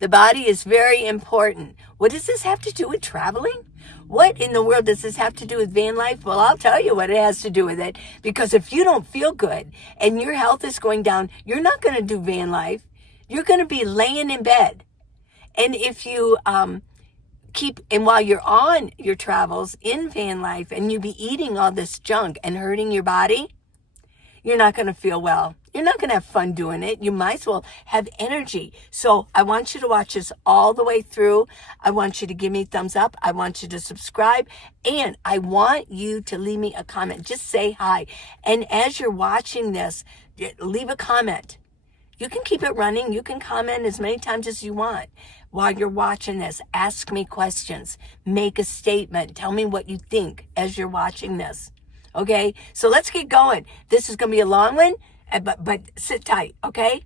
The body is very important. What does this have to do with traveling? What in the world does this have to do with van life? Well, I'll tell you what it has to do with it. Because if you don't feel good and your health is going down, you're not going to do van life. You're going to be laying in bed. And if you and while you're on your travels in van life and you be eating all this junk and hurting your body, you're not going to feel well. You're not going to have fun doing it. You might as well have energy. So I want you to watch this all the way through. I want you to give me a thumbs up. I want you to subscribe. And I want you to leave me a comment. Just say hi. And as you're watching this, leave a comment. You can keep it running. You can comment as many times as you want. While you're watching this, ask me questions. Make a statement. Tell me what you think as you're watching this. Okay, so let's get going. This is going to be a long one, but sit tight, okay?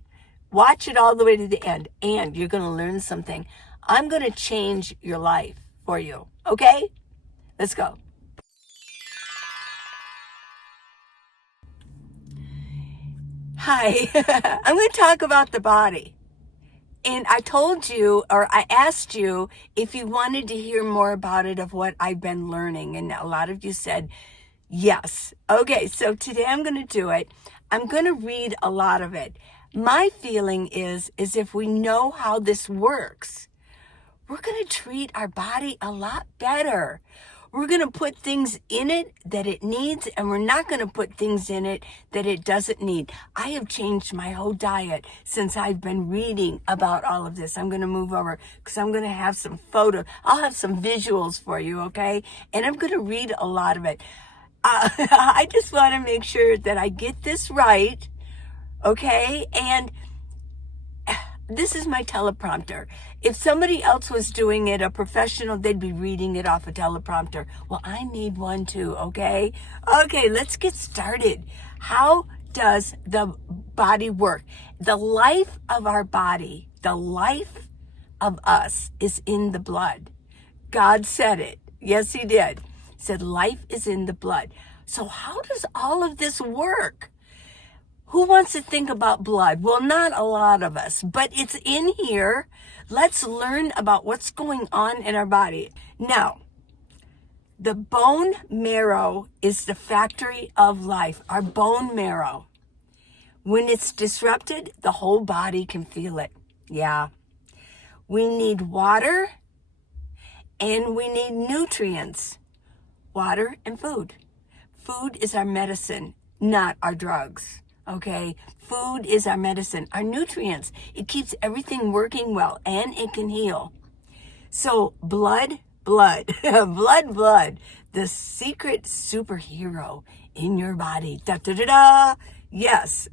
Watch it all the way to the end, and you're going to learn something. I'm going to change your life for you, okay? Let's go. Hi, I'm going to talk about the body. And I told you, or I asked you, if you wanted to hear more about it, of what I've been learning. And a lot of you said, yes. Okay, so today I'm going to do it. I'm going to read a lot of it. My feeling is if we know how this works, we're going to treat our body a lot better. We're going to put things in it that it needs, and we're not going to put things in it that it doesn't need. I have changed my whole diet since I've been reading about all of this. I'm going to move over because I'm going to have some photos. I'll have some visuals for you, okay? And I'm going to read a lot of it. I just want to make sure that I get this right, okay? And this is my teleprompter. If somebody else was doing it, a professional, they'd be reading it off a teleprompter. Well, I need one too, okay? Okay, let's get started. How does the body work? The life of our body, the life of us is in the blood. God said it. Yes, he did. He said life is in the blood. So how does all of this work? Who wants to think about blood? Well, not a lot of us, but it's in here. Let's learn about what's going on in our body. Now, the bone marrow is the factory of life, our bone marrow. When it's disrupted, the whole body can feel it. Yeah. We need water and we need nutrients. Water and food. Food is our medicine, not our drugs. Okay, food is our medicine, our nutrients. It keeps everything working well, and it can heal. So blood, blood, the secret superhero in your body. Da, da, da, da. Yes.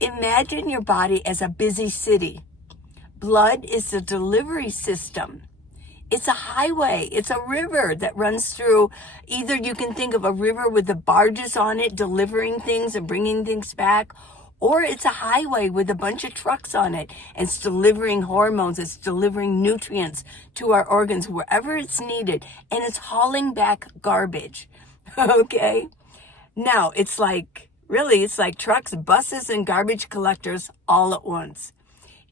Imagine your body as a busy city. Blood is the delivery system. It's a highway. It's a river that runs through. Either you can think of a river with the barges on it delivering things and bringing things back, or it's a highway with a bunch of trucks on it and it's delivering hormones. It's delivering nutrients to our organs wherever it's needed, and it's hauling back garbage. Okay? Now, it's like trucks, buses, and garbage collectors all at once.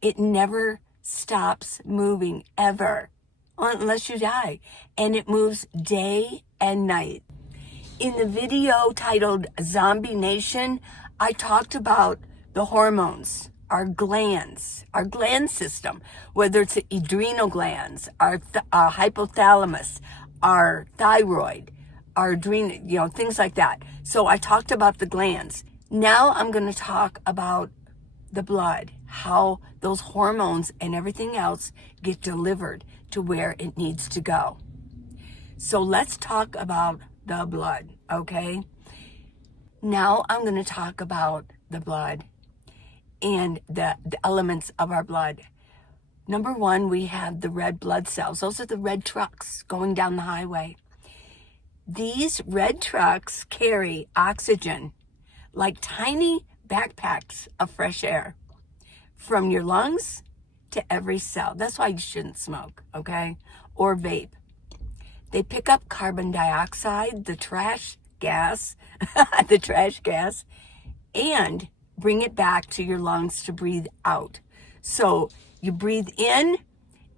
It never stops moving, ever. Unless you die, and it moves day and night. In the video titled Zombie Nation, I talked about the hormones, our gland system, whether it's the adrenal glands, our hypothalamus, our thyroid, our adrenal, things like that. So I talked about the glands. Now I'm going to talk about the blood, how those hormones and everything else get delivered to where it needs to go. So let's talk about the blood, okay? Now I'm going to talk about the blood and the elements of our blood. Number one, we have the red blood cells. Those are the red trucks going down the highway. These red trucks carry oxygen like tiny backpacks of fresh air from your lungs to every cell. That's why you shouldn't smoke, okay? Or vape. They pick up carbon dioxide, the trash gas, and bring it back to your lungs to breathe out. So You breathe in,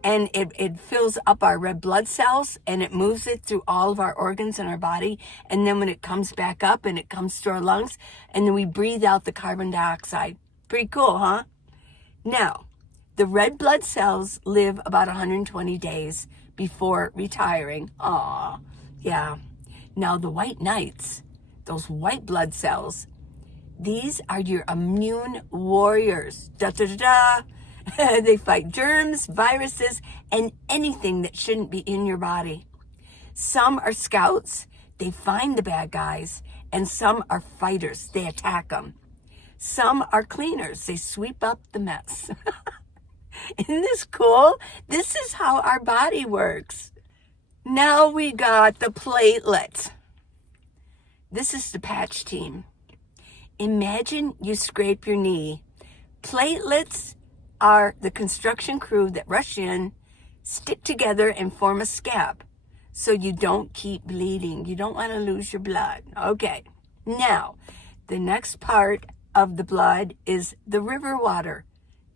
and it fills up our red blood cells, and it moves it through all of our organs in our body. And then when it comes back up, and it comes to our lungs, and then we breathe out the carbon dioxide. Pretty cool, huh? Now, the red blood cells live about 120 days before retiring. Aw, yeah. Now, the white knights, those white blood cells, these are your immune warriors. Da-da-da-da. They fight germs, viruses, and anything that shouldn't be in your body. Some are scouts. They find the bad guys. And some are fighters. They attack them. Some are cleaners. They sweep up the mess. Isn't this cool? This is how our body works. Now we got the platelets. This is the patch team. Imagine you scrape your knee. Platelets are the construction crew that rush in, stick together, and form a scab so you don't keep bleeding. You don't want to lose your blood. Okay. Now, the next part of the blood is the river water,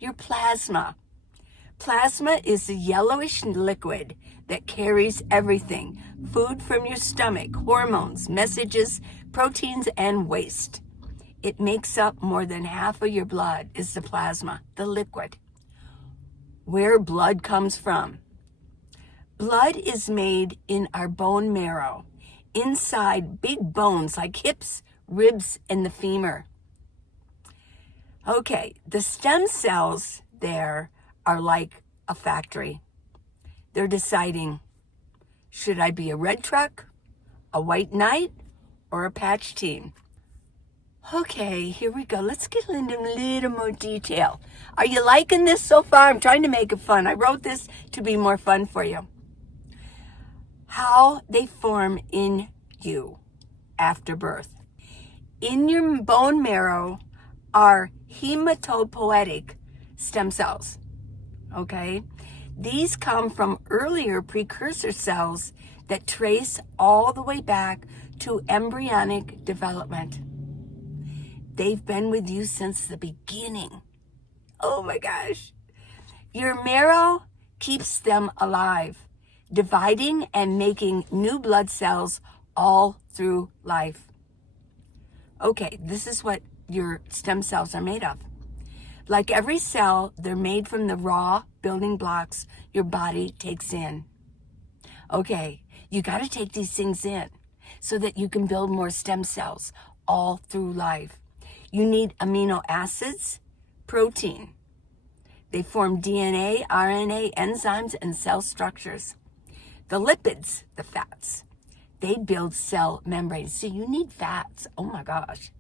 your plasma. Plasma is a yellowish liquid that carries everything: food from your stomach, hormones, messages, proteins, and waste. It makes up more than half of your blood is the plasma, the liquid. Where blood comes from. Blood is made in our bone marrow, inside big bones like hips, ribs, and the femur. Okay, the stem cells there are like a factory. They're deciding, should I be a red truck, a white knight, or a patch team? Okay, here we go. Let's get into a little more detail. Are you liking this so far? I'm trying to make it fun. I wrote this to be more fun for you. How they form in you after birth. In your bone marrow are hematopoietic stem cells. Okay? These come from earlier precursor cells that trace all the way back to embryonic development. They've been with you since the beginning. Oh my gosh. Your marrow keeps them alive, dividing and making new blood cells all through life. Okay, this is what your stem cells are made of. Like every cell, they're made from the raw building blocks your body takes in. Okay, you got to take these things in so that you can build more stem cells all through life. You need amino acids, protein. They form DNA, RNA, enzymes, and cell structures. The lipids, the fats, they build cell membranes. So you need fats. Oh my gosh.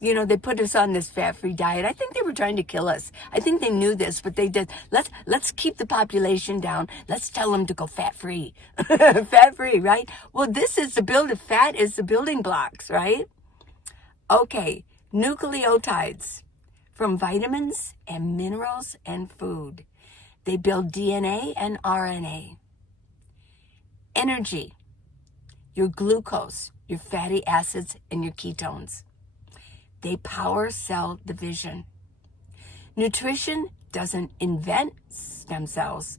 You know, they put us on this fat-free diet. I think they were trying to kill us. I think they knew this, but they did. Let's keep the population down. Let's tell them to go fat-free. Fat-free, right? Well, this is the fat is the building blocks, right? Okay, nucleotides from vitamins and minerals and food. They build DNA and RNA. Energy, your glucose, your fatty acids, and your ketones. They power cell division. Nutrition doesn't invent stem cells,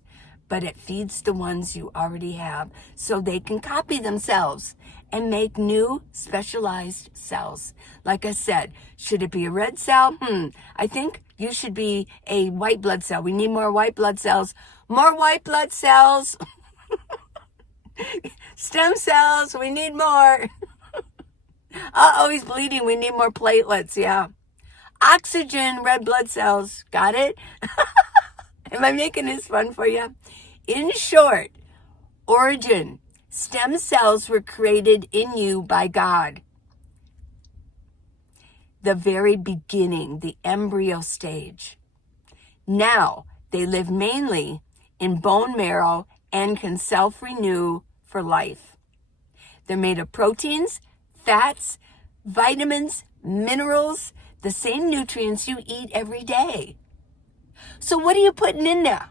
but it feeds the ones you already have so they can copy themselves and make new specialized cells. Like I said, should it be a red cell? I think you should be a white blood cell. We need more white blood cells. More white blood cells. Stem cells, we need more. Uh-oh, he's bleeding. We need more platelets, yeah. Oxygen, red blood cells. Got it? Am I making this fun for you? In short, origin. Stem cells were created in you by God. The very beginning, the embryo stage. Now, they live mainly in bone marrow and can self-renew for life. They're made of proteins, fats, vitamins, minerals, the same nutrients you eat every day. So what are you putting in there?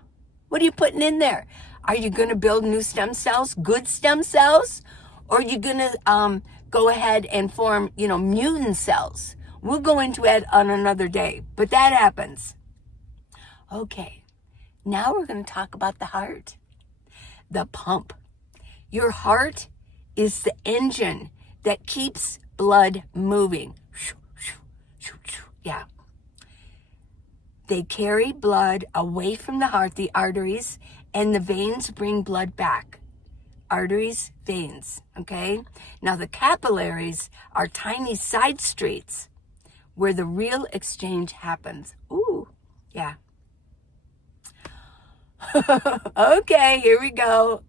What are you putting in there? Are you going to build new stem cells, good stem cells? Or are you going to go ahead and form, mutant cells? We'll go into it on another day, but that happens. Okay, Now we're going to talk about the heart, the pump. Your heart is the engine that keeps blood moving. Yeah. They carry blood away from the heart, the arteries, and the veins bring blood back. Arteries, veins, okay? Now the capillaries are tiny side streets where the real exchange happens. Ooh, yeah. Okay, here we go.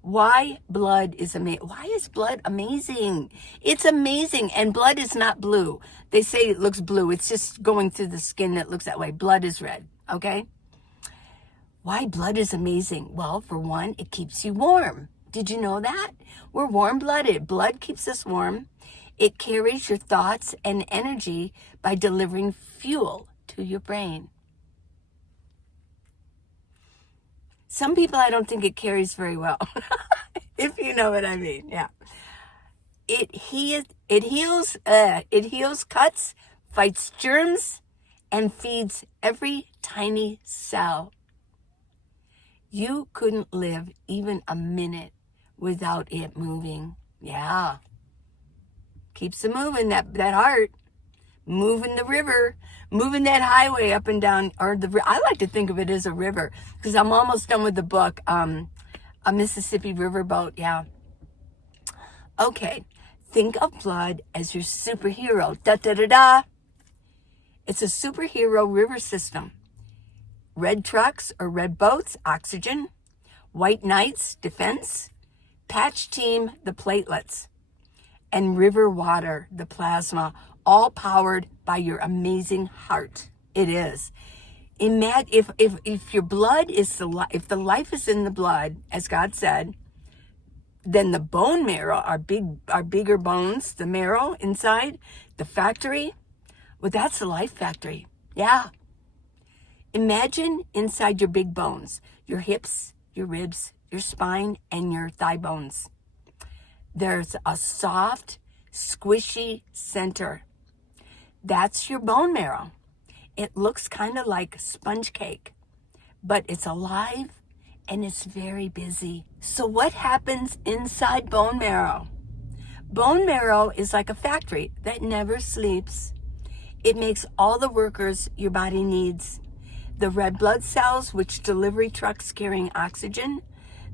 Why blood is amazing? Why is blood amazing? It's amazing, and blood is not blue. They say it looks blue. It's just going through the skin that looks that way. Blood is red, okay? Why blood is amazing? Well, for one, it keeps you warm. Did you know that? We're warm-blooded. Blood keeps us warm. It carries your thoughts and energy by delivering fuel to your brain. Some people, I don't think it carries very well, if you know what I mean. Yeah. It heals cuts, fights germs, and feeds every tiny cell. You couldn't live even a minute without it moving. Yeah. Keeps it moving, that heart. Moving the river, moving that highway up and down, or I like to think of it as a river, because I'm almost done with the book, A Mississippi Riverboat, yeah. Okay, think of blood as your superhero, da-da-da-da. It's a superhero river system. Red trucks or red boats, oxygen. White knights, defense. Patch team, the platelets. And river water, the plasma, all powered by your amazing heart. It is. Imagine if your blood is if the life is in the blood, as God said, then the bone marrow, our bigger bones, the marrow inside, the factory, well, that's the life factory. Yeah. Imagine inside your big bones, your hips, your ribs, your spine, and your thigh bones. There's a soft, squishy center. That's your bone marrow. It looks kind of like sponge cake, but it's alive and it's very busy. So what happens inside bone marrow? Bone marrow is like a factory that never sleeps. It makes all the workers your body needs. The red blood cells, which delivery trucks carrying oxygen,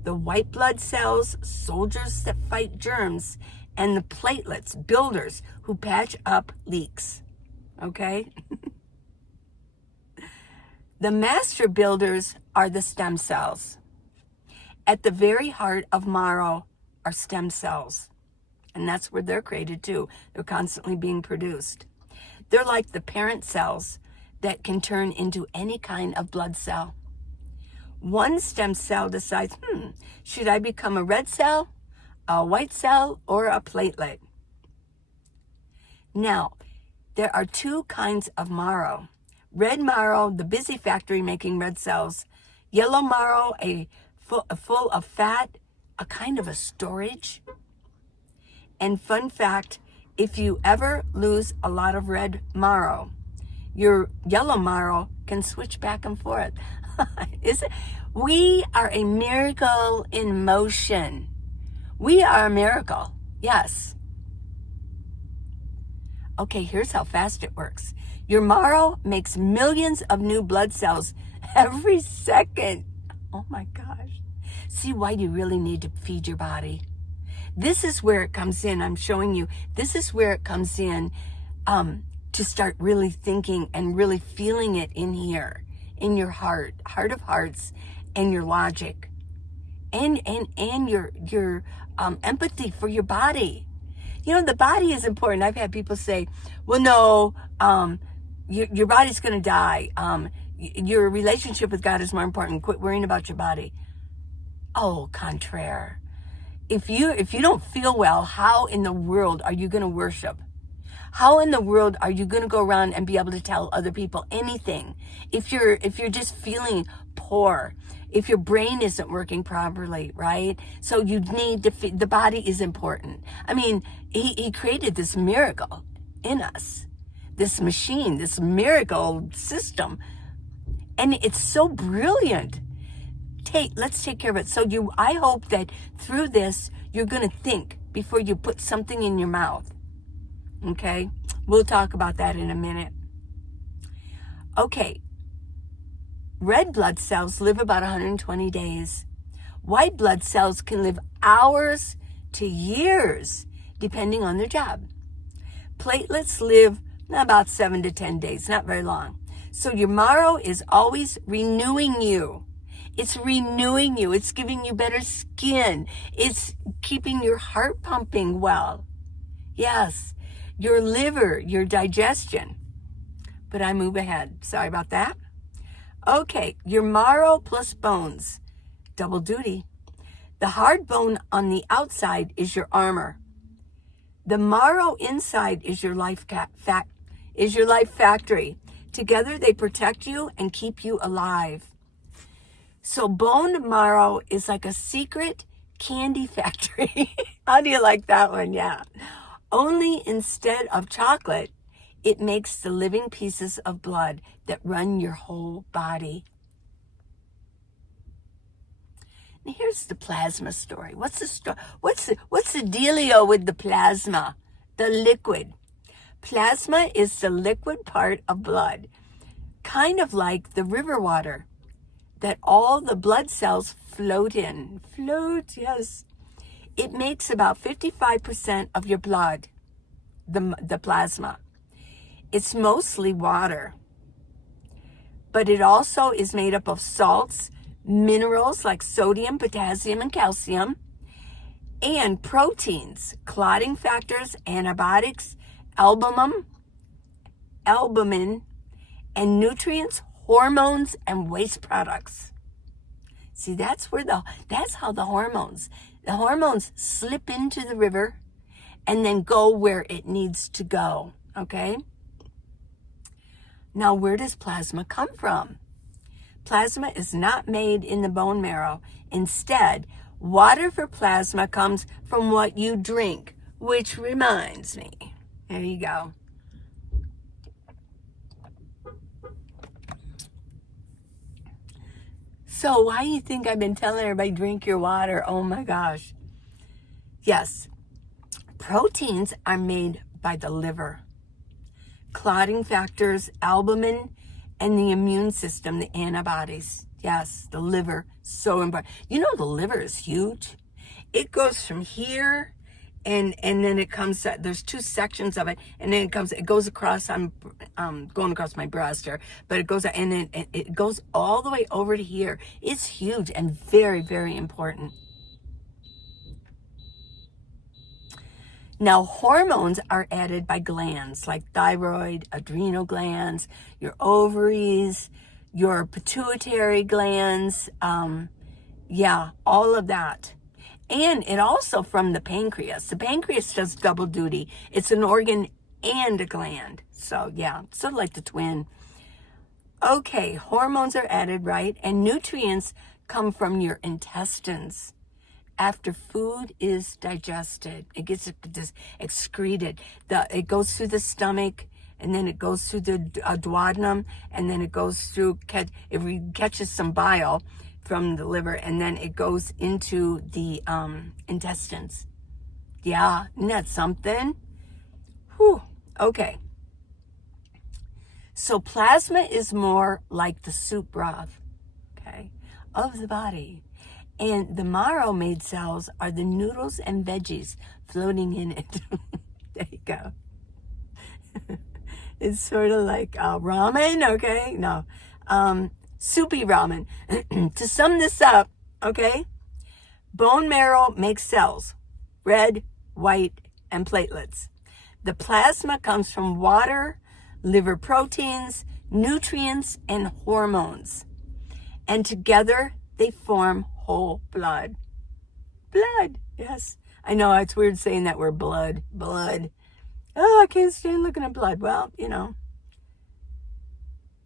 the white blood cells, soldiers that fight germs, and the platelets, builders who patch up leaks. Okay? The master builders are the stem cells. At the very heart of Marrow are stem cells. And that's where they're created too. They're constantly being produced. They're like the parent cells that can turn into any kind of blood cell. One stem cell decides, should I become a red cell, a white cell, or a platelet? Now, there are two kinds of marrow. Red marrow, the busy factory making red cells. Yellow marrow, full of fat, a kind of a storage. And fun fact, if you ever lose a lot of red marrow, your yellow marrow can switch back and forth. We are a miracle in motion. We are a miracle. Yes. Okay, here's how fast it works. Your marrow makes millions of new blood cells every second. Oh my gosh. See why you really need to feed your body. This is where it comes in. I'm showing you. This is where it comes in to start really thinking and really feeling it in here, in your heart of hearts, and your logic, and your empathy for your body. You know, the body is important. I've had people say, well, no, your body's going to die. Your relationship with God is more important. Quit worrying about your body. Oh, contraire. If you don't feel well, how in the world are you going to worship? How in the world are you going to go around and be able to tell other people anything? If you're just feeling poor, if your brain isn't working properly, right? So you need to the body is important. I mean, he created this miracle in us, this machine, this miracle system. And it's so brilliant. Let's take care of it. So I hope that through this, you're going to think before you put something in your mouth. Okay? We'll talk about that in a minute. Okay. Red blood cells live about 120 days. White blood cells can live hours to years, depending on their job. Platelets live about 7 to 10 days, not very long. So your marrow is always renewing you. It's renewing you. It's giving you better skin. It's keeping your heart pumping well. Yes, your liver, your digestion. But I move ahead. Sorry about that. Okay, your marrow plus bones. Double duty. The hard bone on the outside is your armor. The marrow inside is your life factory. Together they protect you and keep you alive. So bone marrow is like a secret candy factory. How do you like that one? Yeah. Only instead of chocolate, it makes the living pieces of blood that run your whole body. And here's the plasma story. What's the story? What's the dealio with the plasma? The liquid. Plasma is the liquid part of blood, kind of like the river water that all the blood cells float in. Float, yes. It makes about 55% of your blood, the plasma. It's mostly water, but it also is made up of salts, minerals like sodium, potassium, and calcium, and proteins, clotting factors, antibiotics, albumin, and nutrients, hormones, and waste products. See, that's how the hormones slip into the river and then go where it needs to go, okay? Now, where does plasma come from? Plasma is not made in the bone marrow. Instead, water for plasma comes from what you drink, which reminds me. There you go. So why do you think I've been telling everybody drink your water? Oh my gosh. Yes, proteins are made by the liver. Clotting factors, albumin, and the immune system, the antibodies. Yes, the liver, so important. You know the liver is huge. It goes from here and then it comes, there's two sections of it, and then it goes across, I'm going across my breast here, but it goes, and then it goes all the way over to here. It's huge and very, very important. Now, hormones are added by glands like thyroid, adrenal glands, your ovaries, your pituitary glands, all of that. And it also from the pancreas. The pancreas does double duty. It's an organ and a gland. So, yeah, sort of like the twin. Okay, hormones are added, right? And nutrients come from your intestines. After food is digested, it gets excreted. It goes through the stomach, and then it goes through the duodenum, and then it goes through, it catches some bile from the liver, and then it goes into the intestines. Yeah, isn't that something? Whew, okay. So plasma is more like the soup broth, okay, of the body. And the marrow-made cells are the noodles and veggies floating in it. There you go. It's sort of like ramen, okay? No, soupy ramen. To sum this up, okay? Bone marrow makes cells, red, white, and platelets. The plasma comes from water, liver proteins, nutrients, and hormones. And together, they form whole blood. Blood, yes. I know it's weird saying that word, blood. Oh, I can't stand looking at blood. Well, you know,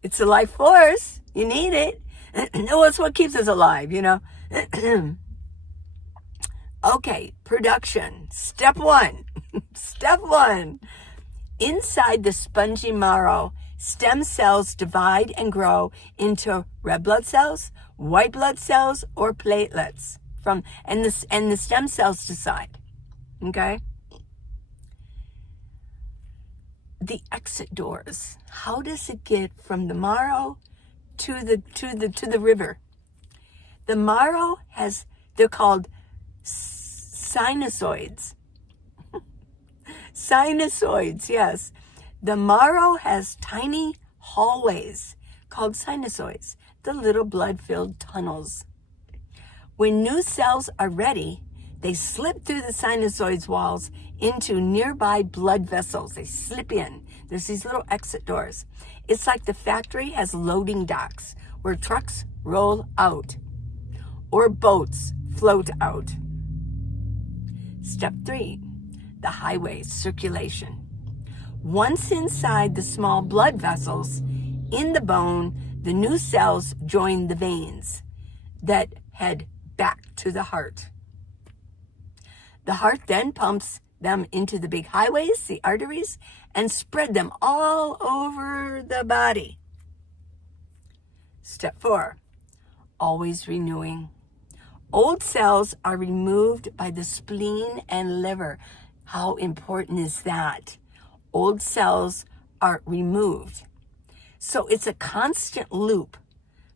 it's a life force. You need it. It's what keeps us alive, you know. Okay, production. Step one. Step one. Inside the spongy marrow, Stem cells divide and grow into red blood cells, white blood cells, or platelets. And the stem cells decide. Okay? The exit doors. How does it get from the marrow to the river? The marrow they're called sinusoids. Sinusoids, yes. The marrow has tiny hallways called sinusoids, the little blood-filled tunnels. When new cells are ready, they slip through the sinusoids walls into nearby blood vessels. They slip in. There's these little exit doors. It's like the factory has loading docks where trucks roll out or boats float out. Step 3, the highway circulation. Once inside the small blood vessels in the bone, the new cells join the veins that head back to the heart. The heart then pumps them into the big highways, the arteries, and spread them all over the body. Step 4, always renewing. Old cells are removed by the spleen and liver. How important is that? Old cells are removed. So it's a constant loop.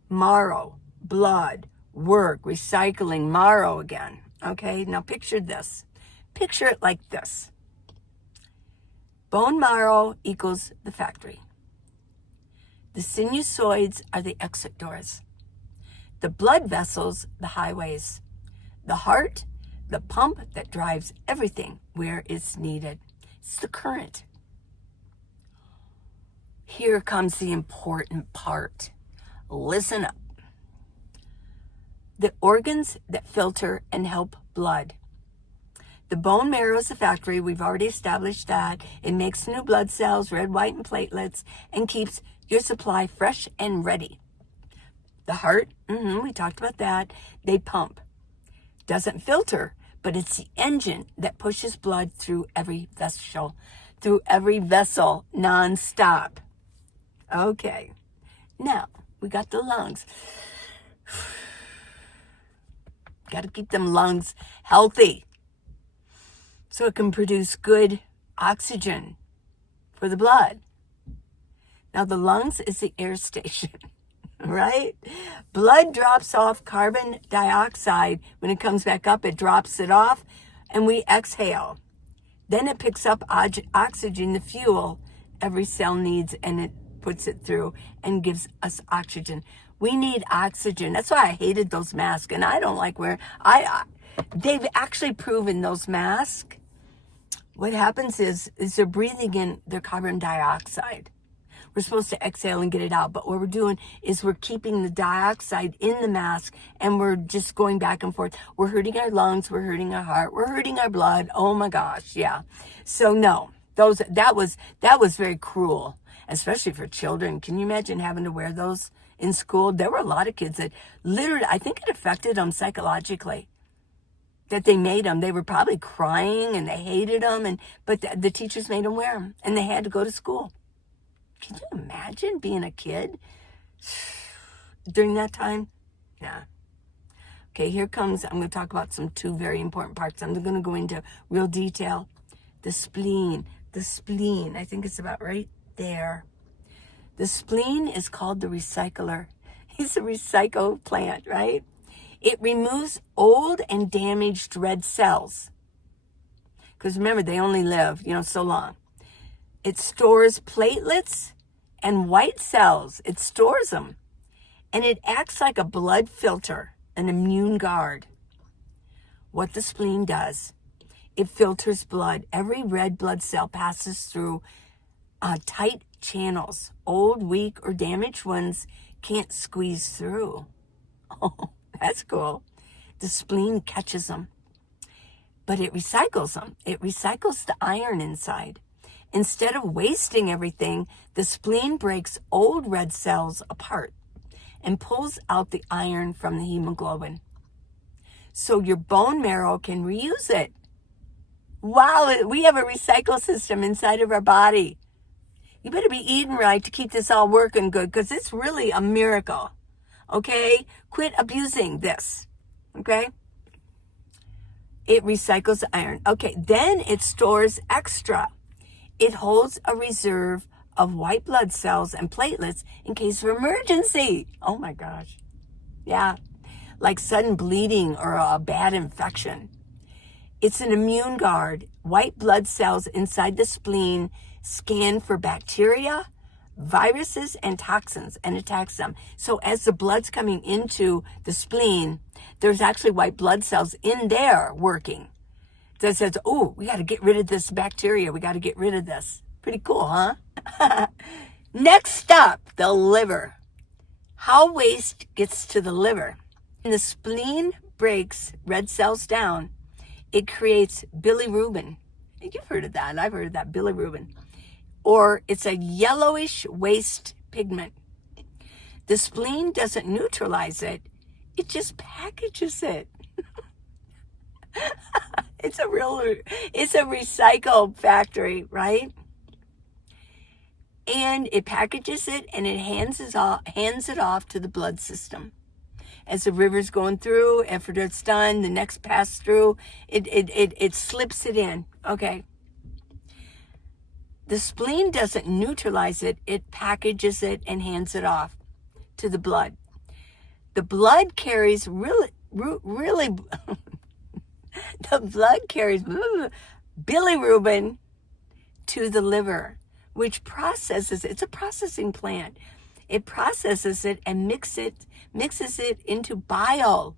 Marrow, blood, work, recycling, marrow again. Okay, now picture this. Picture it like this. Bone marrow equals the factory. The sinusoids are the exit doors. The blood vessels, the highways. The heart, the pump that drives everything where it's needed. It's the current. Here comes the important part. Listen up. The organs that filter and help blood. The bone marrow is the factory. We've already established that. It makes new blood cells, red, white, and platelets, and keeps your supply fresh and ready. The heart, we talked about that. They pump. Doesn't filter, but it's the engine that pushes blood through every vessel nonstop. Okay. Now, we got the lungs. Got to keep them lungs healthy so it can produce good oxygen for the blood. Now, the lungs is the air station, right? Blood drops off carbon dioxide. When it comes back up, it drops it off, and we exhale. Then it picks up oxygen, the fuel every cell needs, and it puts it through and gives us oxygen. We need oxygen. That's why I hated those masks, and I don't like wearing. They've actually proven those masks. What happens is they're breathing in their carbon dioxide. We're supposed to exhale and get it out, but what we're doing is we're keeping the dioxide in the mask, and we're just going back and forth. We're hurting our lungs, we're hurting our heart, we're hurting our blood. Oh my gosh, yeah. So no, that was very cruel, especially for children. Can you imagine having to wear those in school? There were a lot of kids that literally, I think it affected them psychologically. That they made them. They were probably crying and they hated them, but the teachers made them wear them, and they had to go to school. Can you imagine being a kid during that time? Nah. Okay, here comes, I'm going to talk about two very important parts. I'm going to go into real detail. The spleen. I think it's about right there. The spleen is called the recycler. It's a recycle plant, right? It removes old and damaged red cells. Because remember, they only live, so long. It stores platelets and white cells. It stores them. And it acts like a blood filter, an immune guard. What the spleen does, it filters blood. Every red blood cell passes through tight channels. Old, weak, or damaged ones can't squeeze through. Oh, that's cool. The spleen catches them. But it recycles them. It recycles the iron inside. Instead of wasting everything, the spleen breaks old red cells apart and pulls out the iron from the hemoglobin. So your bone marrow can reuse it. Wow, we have a recycle system inside of our body. You better be eating right to keep this all working good, because it's really a miracle. Okay? Quit abusing this. Okay? It recycles iron. Okay, then it stores extra. It holds a reserve of white blood cells and platelets in case of emergency. Oh my gosh. Yeah, like sudden bleeding or a bad infection. It's an immune guard. White blood cells inside the spleen scan for bacteria, viruses, and toxins and attacks them. So as the blood's coming into the spleen, there's actually white blood cells in there working that says, oh, we got to get rid of this bacteria. We got to get rid of this. Pretty cool, huh? Next up, the liver. How waste gets to the liver. When the spleen breaks red cells down, it creates bilirubin. You've heard of that. I've heard of that, bilirubin. Or it's a yellowish waste pigment. The spleen doesn't neutralize it. It just packages it. It's a recycle factory, right? And it packages it and it hands it off to the blood system. As the river's going through, after it's done, the next pass through, it slips it in. Okay. The spleen doesn't neutralize it. It packages it and hands it off to the blood. The blood carries the blood carries bilirubin to the liver, which processes it. It's a processing plant. It processes it and mixes it into bile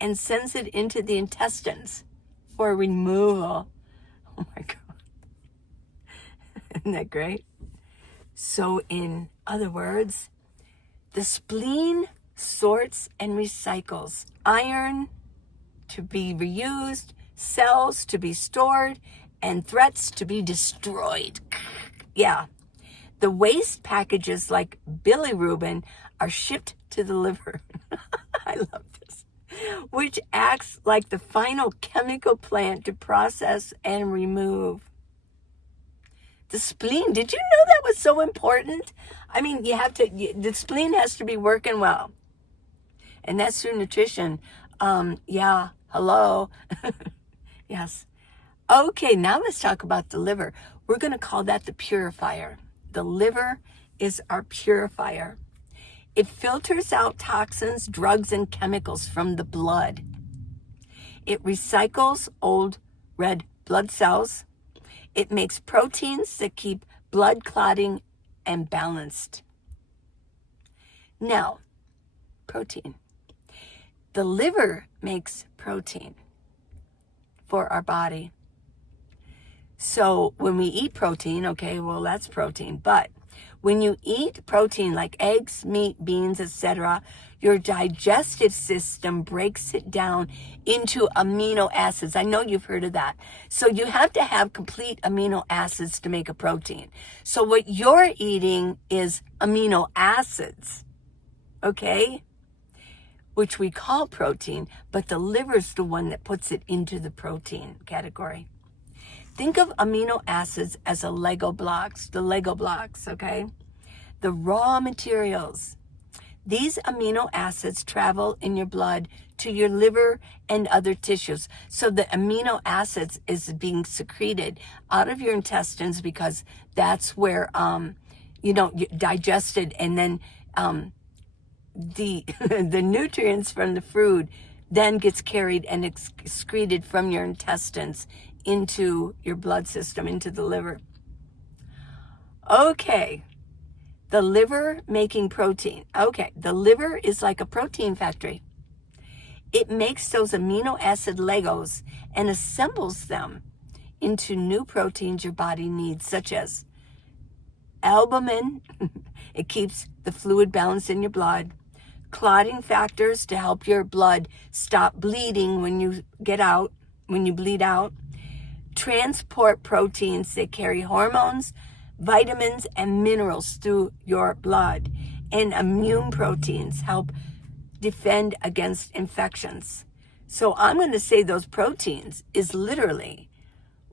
and sends it into the intestines for removal. Oh my God. Isn't that great? So in other words, the spleen sorts and recycles iron to be reused, cells to be stored, and threats to be destroyed. Yeah. The waste packages like bilirubin are shipped to the liver. I love this. Which acts like the final chemical plant to process and remove. The spleen, did you know that was so important? I mean, the spleen has to be working well. And that's through nutrition. Yeah, hello. Yes. Okay, now let's talk about the liver. We're going to call that the purifier. The liver is our purifier. It filters out toxins, drugs, and chemicals from the blood. It recycles old red blood cells. It makes proteins that keep blood clotting and balanced. Now, protein. The liver makes protein for our body. So when we eat protein, okay, well, that's protein. But when you eat protein like eggs, meat, beans, etc., your digestive system breaks it down into amino acids. I know you've heard of that. So you have to have complete amino acids to make a protein. So what you're eating is amino acids, okay, which we call protein, but the liver's the one that puts it into the protein category. Think of amino acids as the Lego blocks, okay? The raw materials. These amino acids travel in your blood to your liver and other tissues. So the amino acids is being secreted out of your intestines because that's where, digested, and then the the nutrients from the food then gets carried and excreted from your intestines into your blood system, into the liver. Okay, the liver making protein. Okay, the liver is like a protein factory. It makes those amino acid Legos and assembles them into new proteins your body needs, such as albumin. It keeps the fluid balanced in your blood. Clotting factors to help your blood stop bleeding when you bleed out. Transport proteins that carry hormones, vitamins, and minerals through your blood. And immune proteins help defend against infections. So I'm going to say those proteins is literally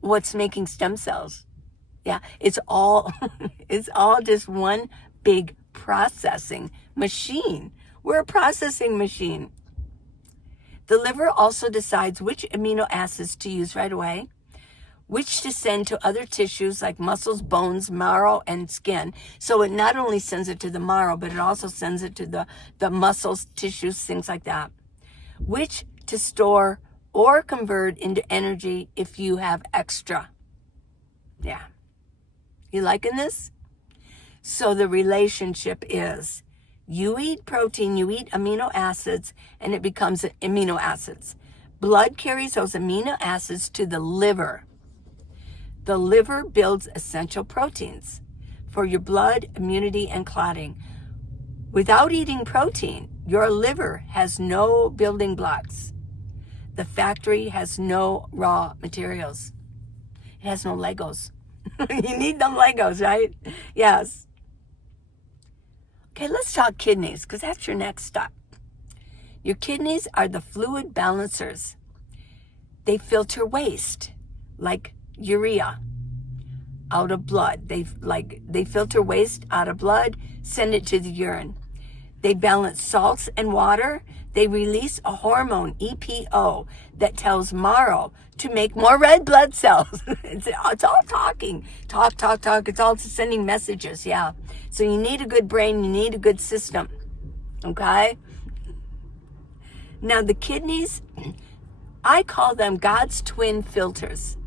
what's making stem cells. Yeah, it's all, it's all just one big processing machine. We're a processing machine. The liver also decides which amino acids to use right away, which to send to other tissues like muscles, bones, marrow, and skin. So it not only sends it to the marrow, but it also sends it to the muscles, tissues, things like that. Which to store or convert into energy if you have extra. Yeah. You liking this? So the relationship is you eat protein, you eat amino acids, and it becomes amino acids. Blood carries those amino acids to the liver. The liver builds essential proteins for your blood, immunity, and clotting. Without eating protein, your liver has no building blocks. The factory has no raw materials. It has no Legos. You need them Legos, right? Yes. Okay, let's talk kidneys, because that's your next step. Your kidneys are the fluid balancers. They filter waste, like urea, out of blood. They filter waste out of blood, send it to the urine. They balance salts and water. They release a hormone, EPO, that tells Marrow to make more red blood cells. It's all talking. Talk. It's all sending messages, yeah. So you need a good brain. You need a good system, okay? Now the kidneys, I call them God's twin filters.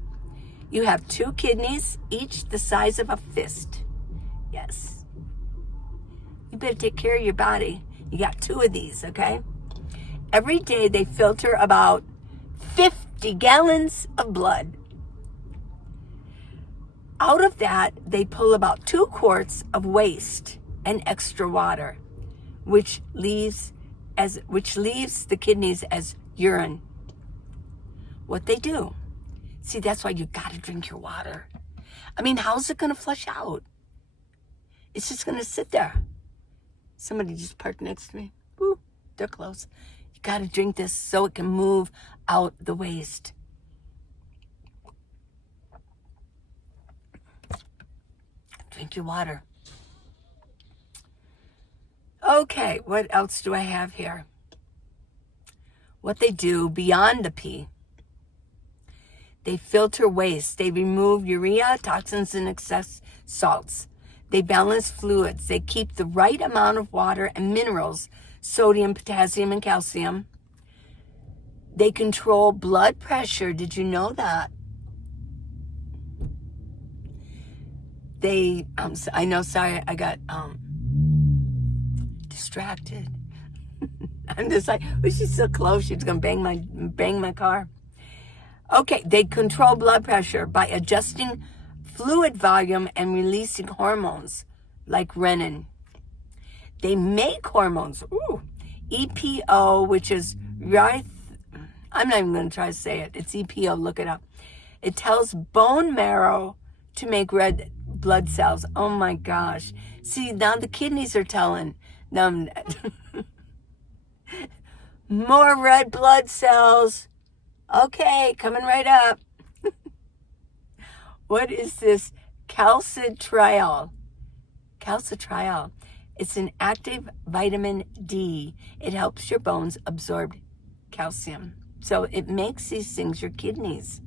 You have 2 kidneys, each the size of a fist. Yes. You better take care of your body. You got 2 of these, okay? Every day they filter about 50 gallons of blood. Out of that, they pull about 2 quarts of waste and extra water, which leaves the kidneys as urine. What they do. See, that's why you gotta drink your water. I mean, how's it gonna flush out? It's just gonna sit there. Somebody just parked next to me. Woo, they're close. You gotta drink this so it can move out the waste. Drink your water. Okay, what else do I have here? What they do beyond the pee. They filter waste. They remove urea, toxins, and excess salts. They balance fluids. They keep the right amount of water and minerals, sodium, potassium, and calcium. They control blood pressure. Did you know that? I know, sorry, I got distracted. I'm just like, oh, she's so close. She's gonna bang my car. Okay, they control blood pressure by adjusting fluid volume and releasing hormones like renin. They make hormones, EPO, which is I'm not even going to try to say it. It's EPO, look it up. It tells bone marrow to make red blood cells. Oh my gosh. See, now the kidneys are telling them more red blood cells. Okay, coming right up. What is this? Calcitriol. Calcitriol. It's an active vitamin D. It helps your bones absorb calcium. So it makes these things your kidneys.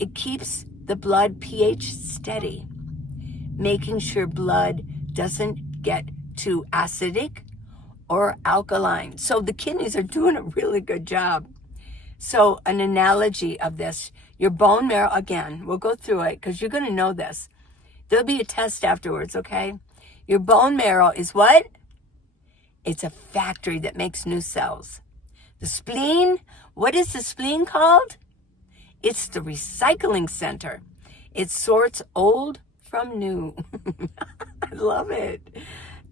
It keeps the blood pH steady, making sure blood doesn't get too acidic or alkaline. So the kidneys are doing a really good job. So an analogy of this, your bone marrow, again, we'll go through it because you're going to know this. There'll be a test afterwards, okay? Your bone marrow is what? It's a factory that makes new cells. The spleen, what is the spleen called? It's the recycling center. It sorts old from new. I love it.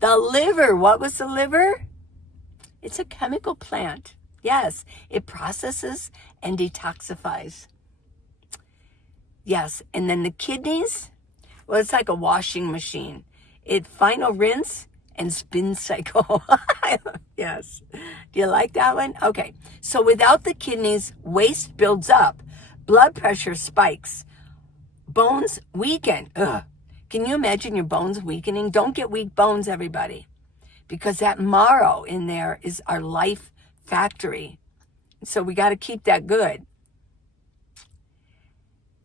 The liver, what was the liver? It's a chemical plant. Yes, it processes and detoxifies. Yes, and then the kidneys, well, it's like a washing machine. It final rinse and spin cycle. Yes. Do you like that one? Okay. So without the kidneys, waste builds up. Blood pressure spikes. Bones weaken. Ugh. Can you imagine your bones weakening? Don't get weak bones, everybody, because that marrow in there is our life factory. So we got to keep that good.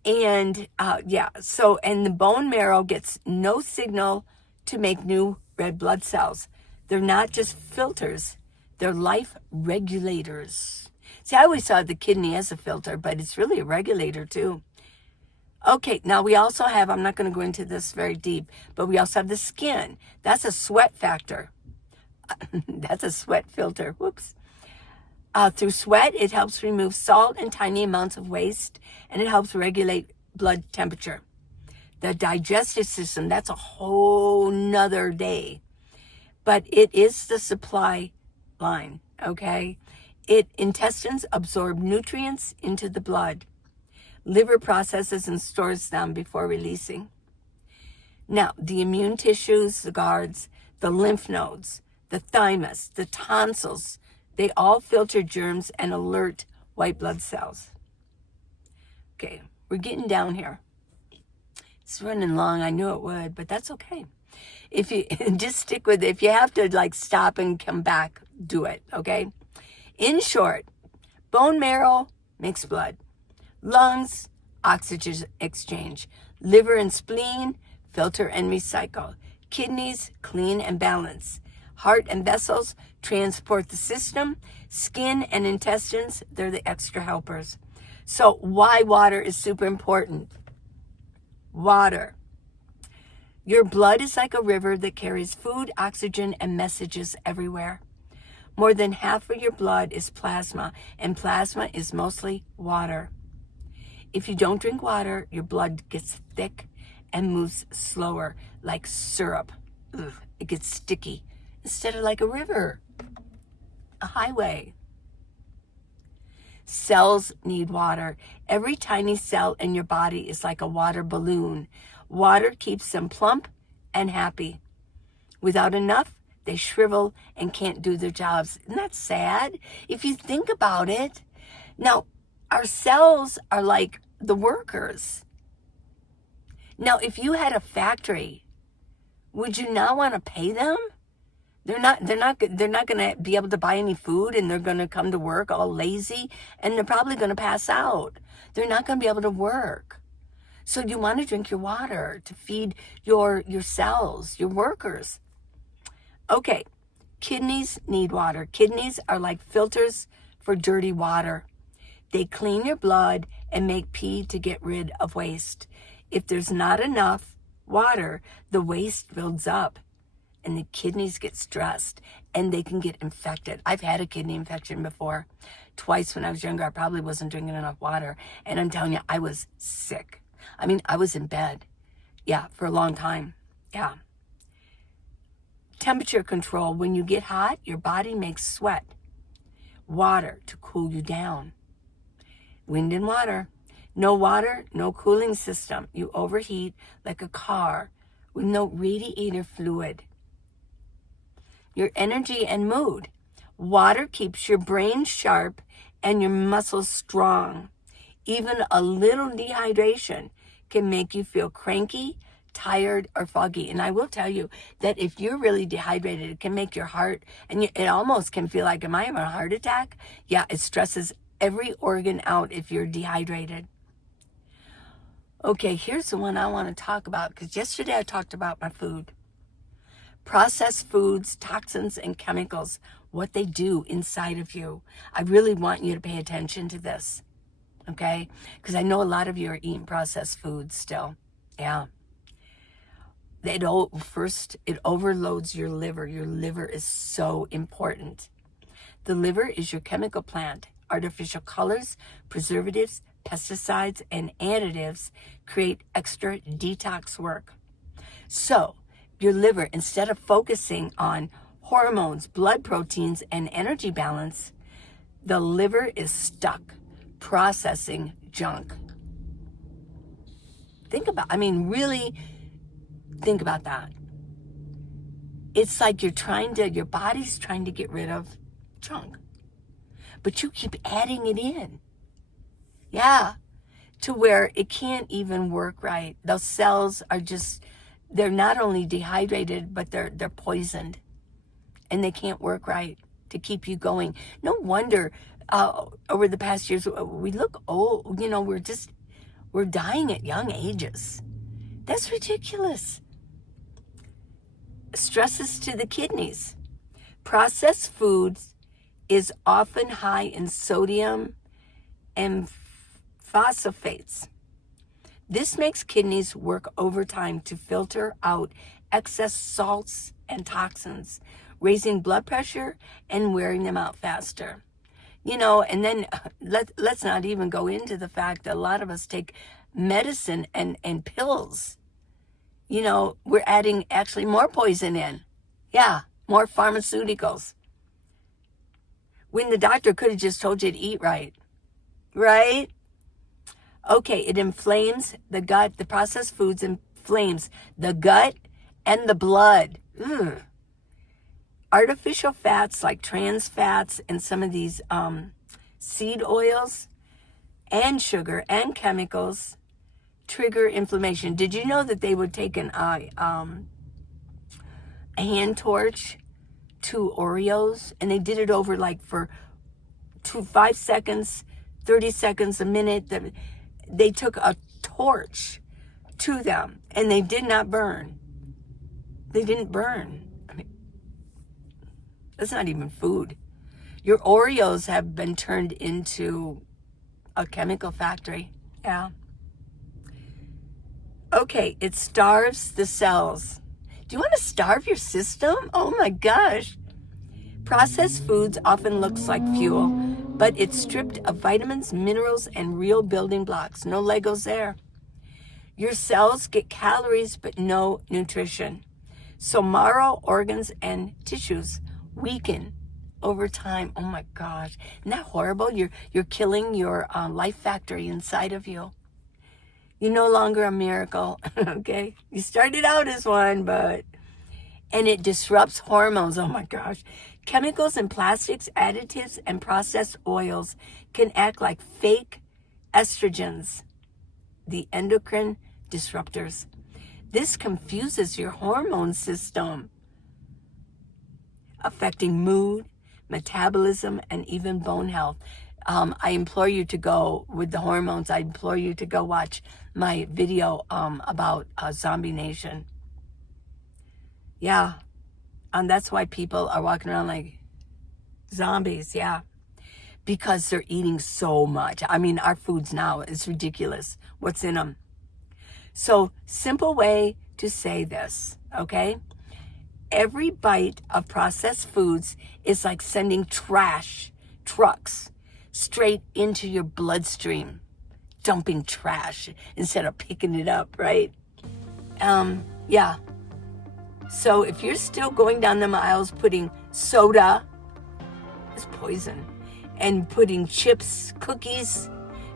And and the bone marrow gets no signal to make new red blood cells. They're not just filters, they're life regulators. See, I always saw the kidney as a filter, but it's really a regulator too. Okay, now we also have, I'm not going to go into this very deep, but we also have the skin. That's a sweat factor. That's a sweat filter. Whoops. Through sweat, it helps remove salt and tiny amounts of waste, and it helps regulate blood temperature. The digestive system, that's a whole nother day. But it is the supply line, okay? Intestines absorb nutrients into the blood. Liver processes and stores them before releasing. Now, the immune tissues, the guards, the lymph nodes, the thymus, the tonsils, they all filter germs and alert white blood cells. Okay, we're getting down here. It's running long, I knew it would, but that's okay. If you just stick with it, if you have to like stop and come back, do it, okay? In short, bone marrow makes blood. Lungs, oxygen exchange. Liver and spleen, filter and recycle. Kidneys, clean and balance. Heart and vessels transport the system. Skin and intestines, they're the extra helpers. So why water is super important? Water. Your blood is like a river that carries food, oxygen, and messages everywhere. More than half of your blood is plasma, and plasma is mostly water. If you don't drink water, your blood gets thick and moves slower, like syrup. Ugh, it gets sticky instead of like a river, a highway. Cells need water. Every tiny cell in your body is like a water balloon. Water keeps them plump and happy. Without enough, they shrivel and can't do their jobs. Isn't that sad? If you think about it. Now, our cells are like the workers. Now, if you had a factory, would you not want to pay them? They're not going to be able to buy any food, and they're going to come to work all lazy, and they're probably going to pass out. They're not going to be able to work. So you want to drink your water to feed your cells, your workers. Okay, kidneys need water. Kidneys are like filters for dirty water. They clean your blood and make pee to get rid of waste. If there's not enough water, the waste builds up and the kidneys get stressed and they can get infected. I've had a kidney infection before. Twice when I was younger, I probably wasn't drinking enough water. And I'm telling you, I was sick. I mean, I was in bed. Yeah, for a long time. Yeah. Temperature control. When you get hot, your body makes sweat. Water to cool you down. Wind and water. No water, no cooling system. You overheat like a car with no radiator fluid. Your energy and mood. Water keeps your brain sharp and your muscles strong. Even a little dehydration can make you feel cranky, tired, or foggy. And I will tell you that if you're really dehydrated, it can make your heart, and it almost can feel like, am I having a heart attack? Yeah, it stresses every organ out if you're dehydrated. Okay, here's the one I want to talk about, because yesterday I talked about my food. Processed foods, toxins, and chemicals, what they do inside of you. I really want you to pay attention to this, okay? Because I know a lot of you are eating processed foods still. Yeah. It overloads your liver. Your liver is so important. The liver is your chemical plant. Artificial colors, preservatives, pesticides, and additives create extra detox work. So, your liver, instead of focusing on hormones, blood proteins, and energy balance, the liver is stuck processing junk. Really think about that. It's like your body's trying to get rid of junk, but you keep adding it in. Yeah. to where it can't even work right. Those cells are just, they're not only dehydrated, but they're poisoned, and they can't work right to keep you going. No wonder over the past years we look old. You know, we're dying at young ages. That's ridiculous. Stresses to the kidneys. Processed foods is often high in sodium and phosphates. This makes kidneys work overtime to filter out excess salts and toxins, raising blood pressure and wearing them out faster. You know, and then let's not even go into the fact that a lot of us take medicine and pills. You know, we're adding actually more poison in. Yeah, more pharmaceuticals. When the doctor could have just told you to eat right. Right? Okay, it inflames the gut. The processed foods inflames the gut and the blood. Ugh. Artificial fats like trans fats and some of these seed oils and sugar and chemicals trigger inflammation. Did you know that they would take a hand torch to Oreos, and they did it over like for 5 seconds, 30 seconds, a minute? They took a torch to them, and they did not burn. They didn't burn. I mean, that's not even food. Your Oreos have been turned into a chemical factory. Yeah. Okay, it starves the cells. Do you want to starve your system? Oh my gosh. Processed foods often looks like fuel, but it's stripped of vitamins, minerals, and real building blocks. No Legos there. Your cells get calories, but no nutrition. So marrow, organs, and tissues weaken over time. Oh my gosh. Isn't that horrible? You're killing your life factory inside of you. You're no longer a miracle, okay? You started out as one, and it disrupts hormones. Oh my gosh. Chemicals and plastics, additives, and processed oils can act like fake estrogens, the endocrine disruptors. This confuses your hormone system, affecting mood, metabolism, and even bone health. I implore you to go with the hormones. I implore you to go watch my video about Zombie Nation. Yeah. And that's why people are walking around like zombies. Yeah. Because they're eating so much. I mean, our foods now is ridiculous. What's in them? So, simple way to say this, okay? Every bite of processed foods is like sending trash trucks straight into your bloodstream, dumping trash instead of picking it up, right? Yeah. So if you're still going down the aisles putting soda, it's poison, and putting chips, cookies,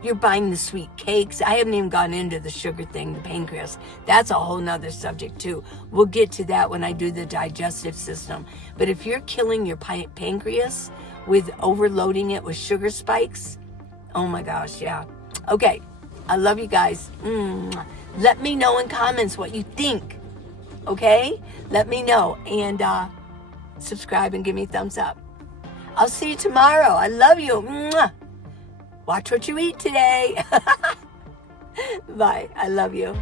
you're buying the sweet cakes. I haven't even gone into the sugar thing, the pancreas. That's a whole nother subject too. We'll get to that when I do the digestive system. But if you're killing your pancreas with overloading it with sugar spikes, oh my gosh, yeah. Okay, I love you guys. Let me know in comments what you think, okay? Let me know, and subscribe and give me a thumbs up. I'll see you tomorrow. I love you. Mwah. Watch what you eat today. Bye. I love you.